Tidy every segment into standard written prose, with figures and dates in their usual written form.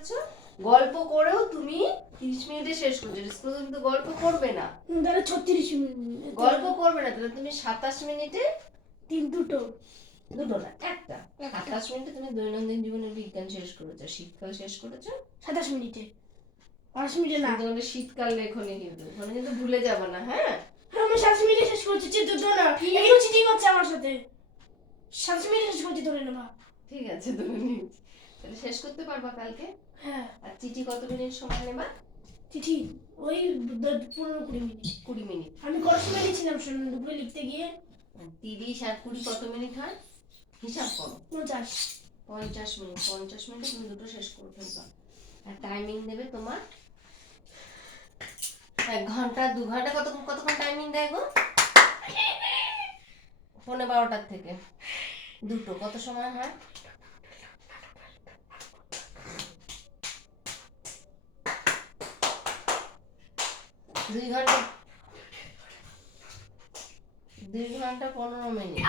করেছো, গল্প করেও তুমি 30 মিনিটে শেষ করছো। স্কুলে কিন্তু গল্প করবে না, তাহলে 36 মিনিট গল্প করবে না, তাহলে তুমি 27 মিনিটে দুটো না একটা 28 মিনিটে তুমি দৈনন্দিন জীবনের বিজ্ঞান শেষ করেছো, শীতকাল শেষ করেছো 27 মিনিটে। 5 মিনিটে না, তোমাদের শীতকাল লেখনি কিন্তু ওখানে কিন্তু ভুলে যাবে না। হ্যাঁ আমি 27 মিনিটে শেষ করছি, দুটো না, এগুলো চিটিং হচ্ছে আমার সাথে। 27 মিনিটে শেষ করছি ধরে নেবা। ঠিক আছে, তুমি তাহলে শেষ করতে পারবা কালকে। হ্যাঁ। আর চিঠি কত মিনিট সময় নেবা? চিঠি ওই 15-20 মিনিট। 20 মিনিট। আমি কত সময় লিখছিলাম দুপুরে লিখতে গিয়ে? 30 আর 20 কত মিনিট হয় হিসাব করো। 50 মিনিট। 50 মিনিটে তুমি দুটো শেষ করে ফেলবা। আর টাইমিং দেবে তোমার 1 ঘন্টা 2 ঘন্টা। কতক্ষণ টাইমিং দেয় গো? 11:15 থেকে দুটো কত সময় হয়? 2 ঘন্টা 2 ঘন্টা 15 মিনিট।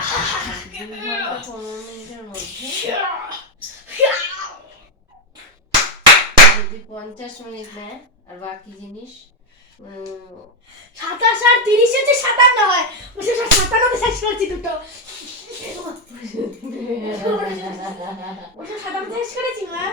2 ঘন্টা 15 মিনিটের মধ্যে যদি 50 মিনিট নেয় আর বাকি জিনিস 27 আর 30 এর যে 57 হয়, ওই 57 শেষ করছি দুটো। ওই 57 শেষ করেছি না।